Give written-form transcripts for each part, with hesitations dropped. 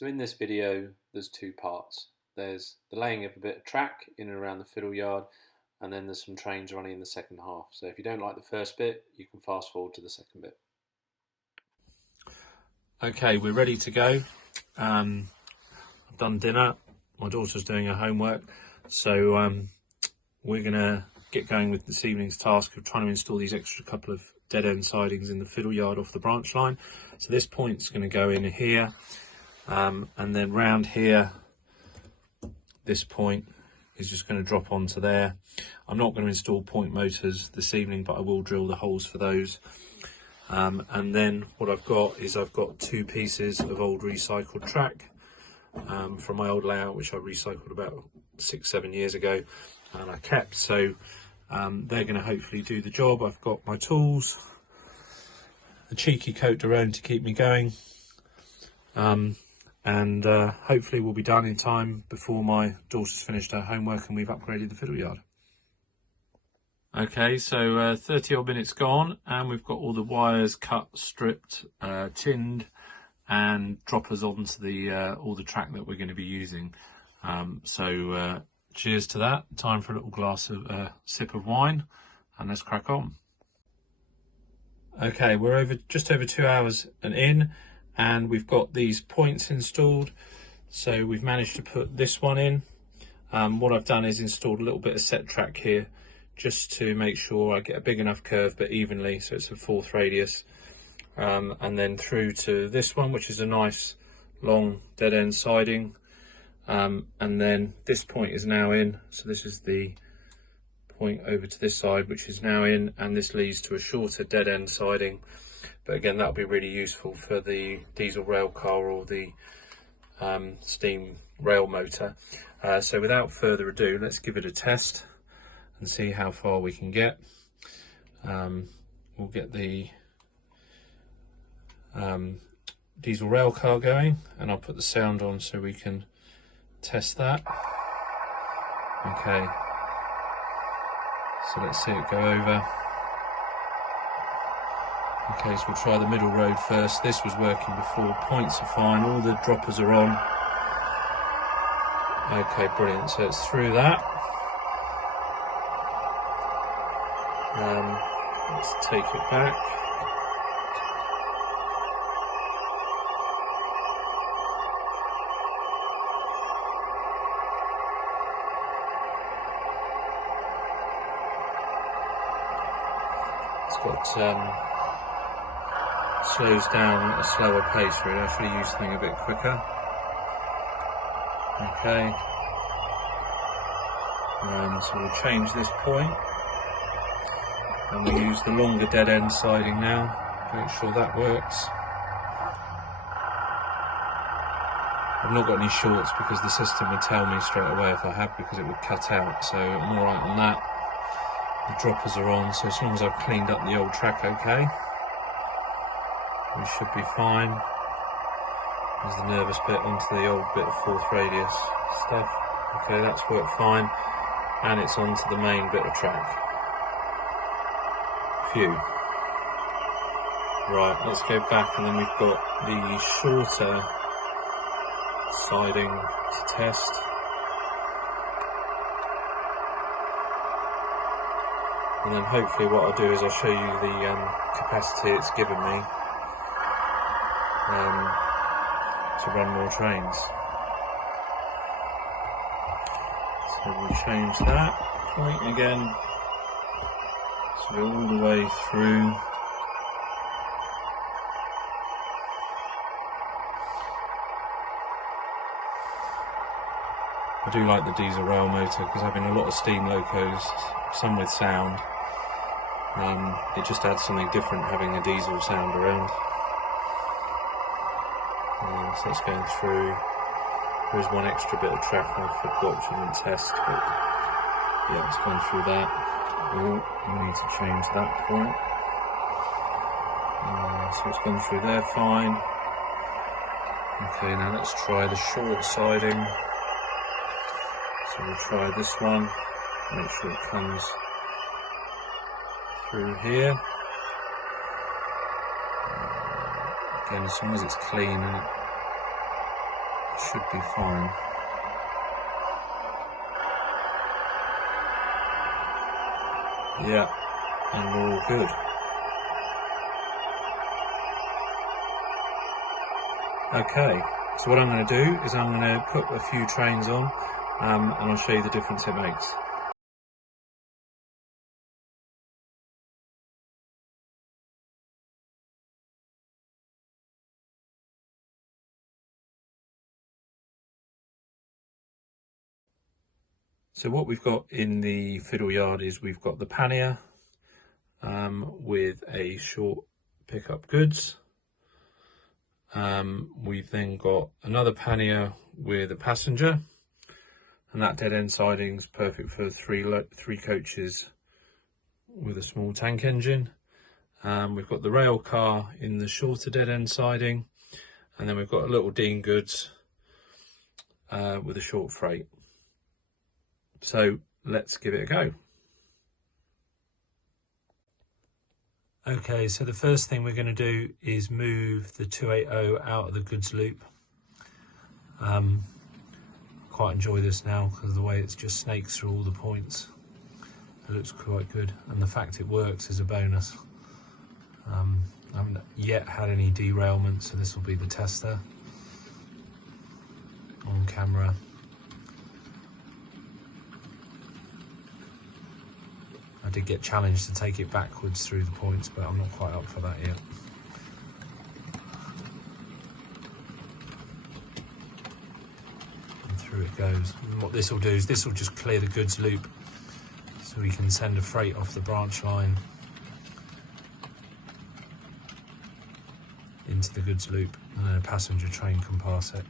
So in this video there's two parts. There's the laying of a bit of track in and around the fiddle yard, and then there's some trains running in the second half. So if you don't like the first bit, you can fast forward to the second bit. Okay, we're ready to go. I've done dinner, my daughter's doing her homework, so we're gonna get going with this evening's task of trying to install these extra couple of dead end sidings in the fiddle yard off the branch line. So this point's going to go in here, and then round here this point is just going to drop onto there. I'm not going to install point motors this evening, but I will drill the holes for those. And then what I've got is two pieces of old recycled track from my old layout, which I recycled about 6-7 years ago, and I kept. So they're going to hopefully do the job. I've got my tools, a cheeky coat de Rhone to keep me going, and hopefully we'll be done in time before my daughter's finished her homework and we've upgraded the fiddle yard. Okay, so 30 odd minutes gone and we've got all the wires cut, stripped, tinned and droppers onto the all the track that we're going to be using. Cheers to that. Time for a little glass of sip of wine, and let's crack on. Okay, we're just over 2 hours in, and we've got these points installed. So we've managed to put this one in. What I've done is installed a little bit of set track here, just to make sure I get a big enough curve but evenly, so it's a 4th radius. And then through to this one, which is a nice long dead end siding. And then this point is now in, so this is the point over to this side which is now in, and this leads to a shorter dead end siding, but again that'll be really useful for the diesel rail car or the steam rail motor. So without further ado, let's give it a test and see how far we can get. We'll get the diesel rail car going, and I'll put the sound on so we can test that. Okay, so let's see it go over. Okay, so we'll try the middle road first. This was working before, points are fine, all the droppers are on. Okay, brilliant, so it's through that. Let's take it back. Slows down at a slower pace really. I should have used the thing a bit quicker. Okay, so we'll change this point and we'll use the longer dead end siding now. Make sure that works. I've not got any shorts because the system would tell me straight away if I have, because it would cut out, so I'm alright on that. The droppers are on, so as long as I've cleaned up the old track okay, we should be fine. There's the nervous bit onto the old bit of 4th radius stuff. Okay, that's worked fine, and it's onto the main bit of track. Phew. Right, let's go back, and then we've got the shorter siding to test. And then hopefully what I'll do is I'll show you the capacity it's given me to run more trains. So we'll change that point again, so go all the way through. I do like the diesel rail motor because having a lot of steam locos, some with sound, it just adds something different having a diesel sound around. So it's going through. There is one extra bit of track I forgot which I didn't test, but yeah, it's gone through that. Oh, we need to change that point. So it's gone through there fine. Okay, now let's try the short siding. So we'll try this one, make sure it comes through here. Again, as long as it's clean and should be fine. Yeah, and we're all good. Okay, so what I'm going to do is I'm going to put a few trains on and I'll show you the difference it makes. So what we've got in the fiddle yard is we've got the pannier with a short pickup goods. We've then got another pannier with a passenger, and that dead end siding's perfect for three coaches with a small tank engine. We've got the rail car in the shorter dead end siding, and then we've got a little Dean goods with a short freight. So let's give it a go. Okay, so the first thing we're going to do is move the 280 out of the goods loop. Quite enjoy this now because of the way it's just snakes through all the points. It looks quite good, and the fact it works is a bonus. I haven't yet had any derailments, so this will be the tester on camera. I did get challenged to take it backwards through the points, but I'm not quite up for that yet. And through it goes. And what this will do is this will just clear the goods loop so we can send a freight off the branch line into the goods loop, and then a passenger train can pass it.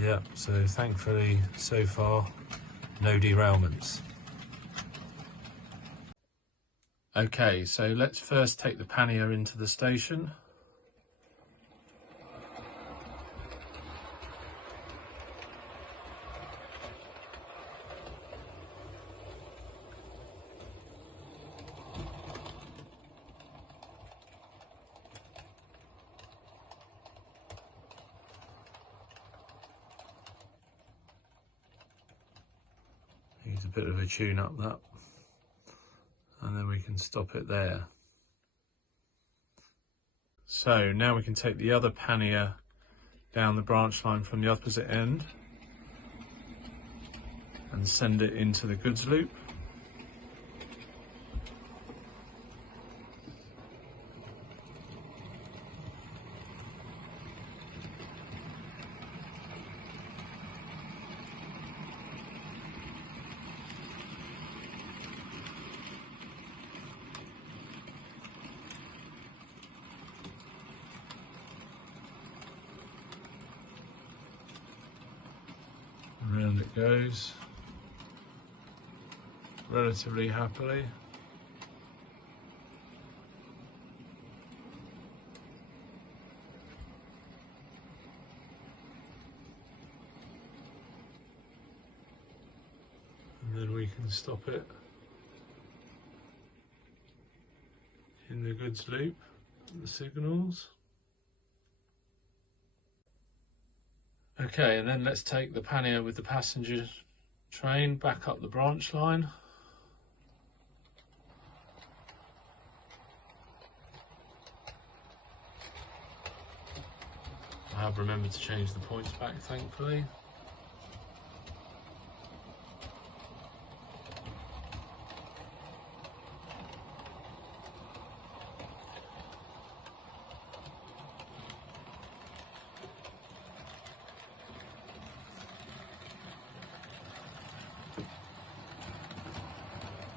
Yeah, so thankfully so far no derailments. Okay, so let's first take the pannier into the station. Needs a bit of a tune up that, and then we can stop it there. So now we can take the other pannier down the branch line from the opposite end and send it into the goods loop. Around it goes, relatively happily. And then we can stop it in the goods loop, the signals. Okay, and then let's take the pannier with the passenger train back up the branch line. I have remembered to change the points back, thankfully.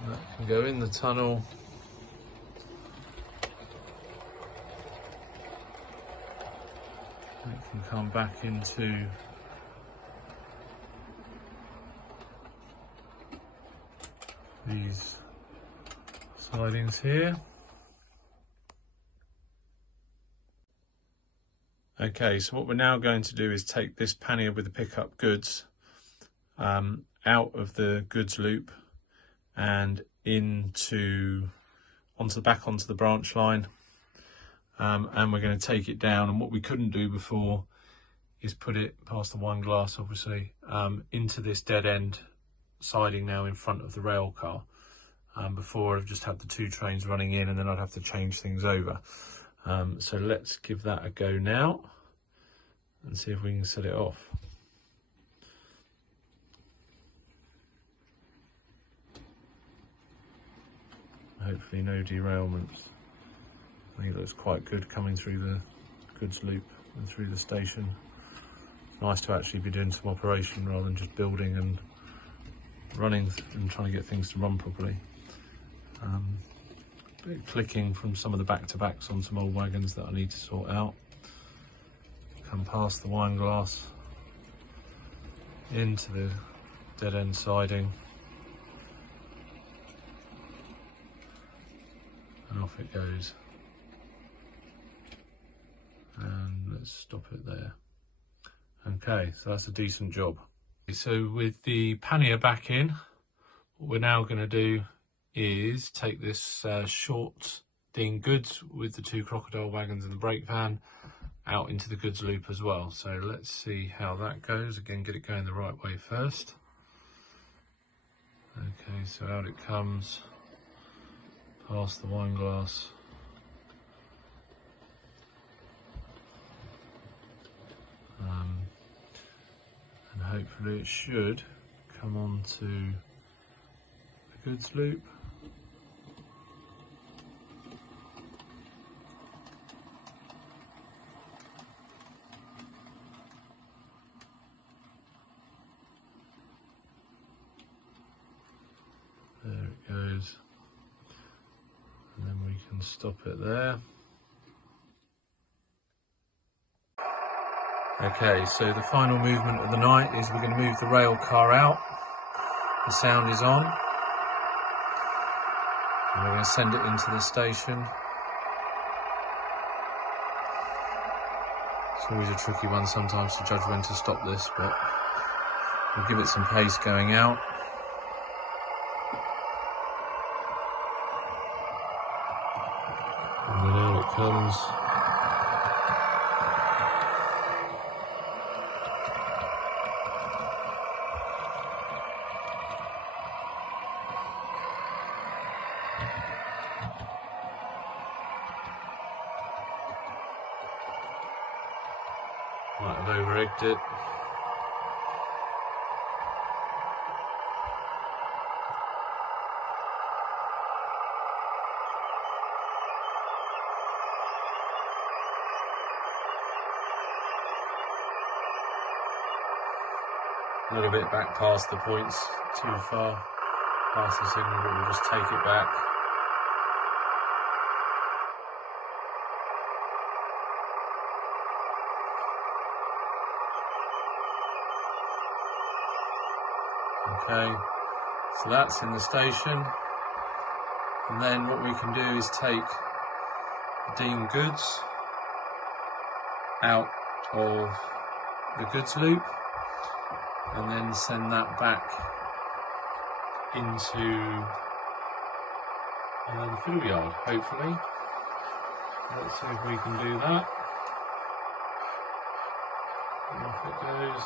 That can go in the tunnel. It can come back into these sidings here. Okay, so what we're now going to do is take this pannier with the pickup goods out of the goods loop and onto the branch line. and we're going to take it down. And what we couldn't do before is put it past the wine glass, obviously, into this dead end siding now in front of the rail car. Before I've just had the two trains running in, and then I'd have to change things over. So let's give that a go now and see if we can set it off. Hopefully no derailments. I think it looks quite good coming through the goods loop and through the station. It's nice to actually be doing some operation rather than just building and running and trying to get things to run properly. Bit of clicking from some of the back-to-backs on some old wagons that I need to sort out. Come past the wine glass into the dead end siding, and off it goes. And let's stop it there. Okay, so that's a decent job. So with the pannier back in, what we're now going to do is take this short Dean goods with the two crocodile wagons and the brake van out into the goods loop as well. So let's see how that goes. Again, get it going the right way first. Okay, so out it comes past the wine glass. And hopefully it should come on to the goods loop. There it goes, and then we can stop it there. Okay, so the final movement of the night is we're going to move the rail car out. The sound is on, and we're going to send it into the station. It's always a tricky one sometimes to judge when to stop this, but we'll give it some pace going out. And then out it comes. Might have over-egged it. A little bit back past the points, too far past the signal, but we'll just take it back. Okay, so that's in the station, and then what we can do is take the Dean goods out of the goods loop and then send that back into the fiddle yard, hopefully. Let's see if we can do that. And off it goes.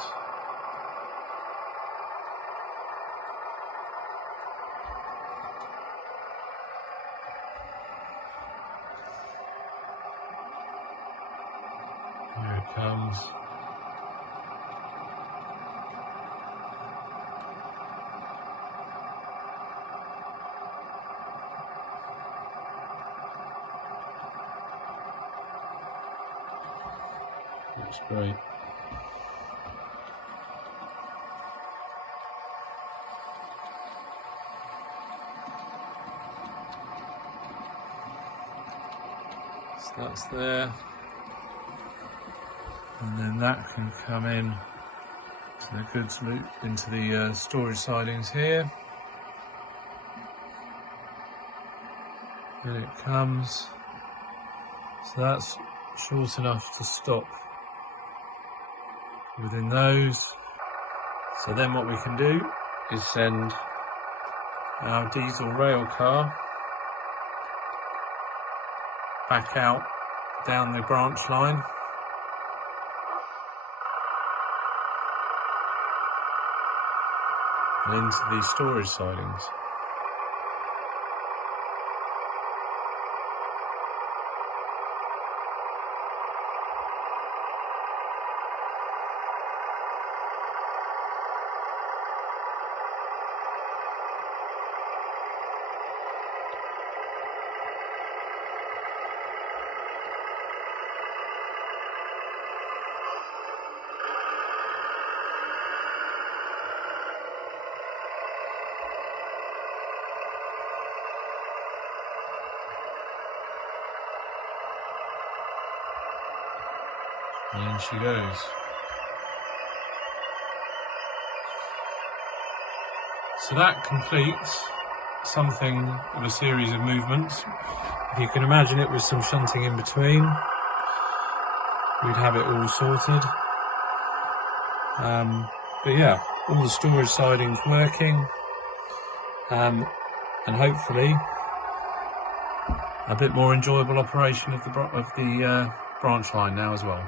Here it comes. Looks great. So that's there. And then that can come in to the goods loop, into the storage sidings here. And it comes. So that's short enough to stop within those. So then what we can do is send our diesel rail car back out down the branch line. And into these storage sidings. And in she goes. So that completes something of a series of movements. If you can imagine it with some shunting in between, we'd have it all sorted. But yeah, all the storage sidings working, and hopefully a bit more enjoyable operation of the branch line now as well.